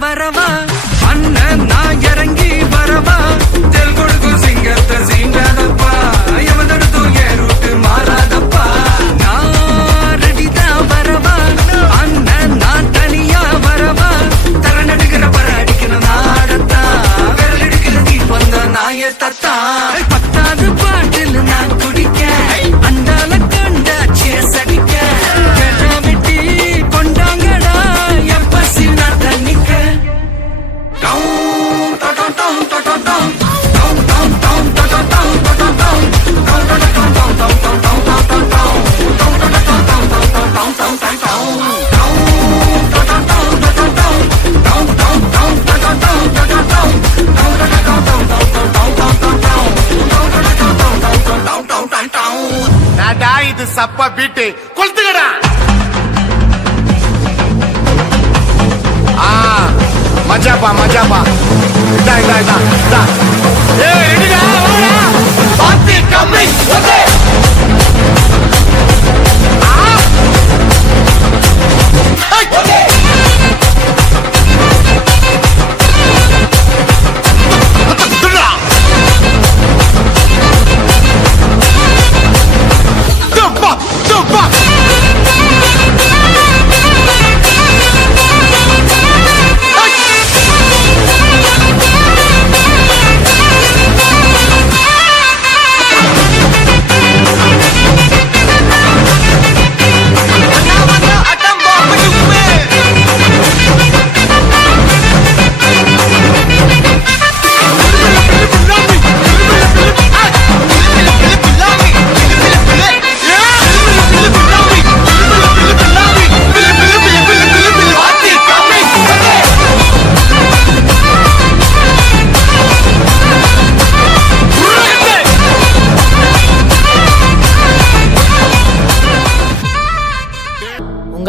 வரவா அண்ணன் நான் இறங்கி வரவா தெல் கொடுக்கும் சிங்கத்தை சீண்டாதப்பா எவதடுத்தும் என் ரூட்டு மாறாதப்பா நான் ரெடிதான் வரவா அண்ணன் நான் தனியா வரவா தர நடுக்கிற பர அடிக்கணும் நாடத்தா விரல் எடுக்கிற தீபம் தான் நாய தத்தா பத்தாவது பாட்டில் நான் குடிக்க அண்டால கண்டாச்சிய சடிக்க கேட்டா வெட்டி கொண்டாங்கடா என் பசி நான் தண்ணிக்க இது சப்பா பீட்டு கொளுத்துக்கடா. மஜாப்பா மஜாப்பா இதா இதா இதா இதா ஏய் ரெடிடா வாடா பாத்தி கம்மி ஓகே ஓகே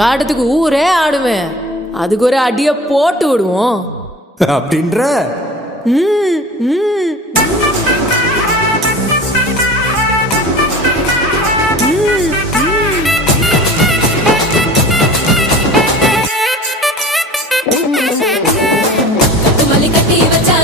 ஆட்டத்துக்கு ஊரே ஆடுவேன், அதுக்கு ஒரு அடிய போட்டு விடுவோம் அப்படின்ற. கட்டி வச்சா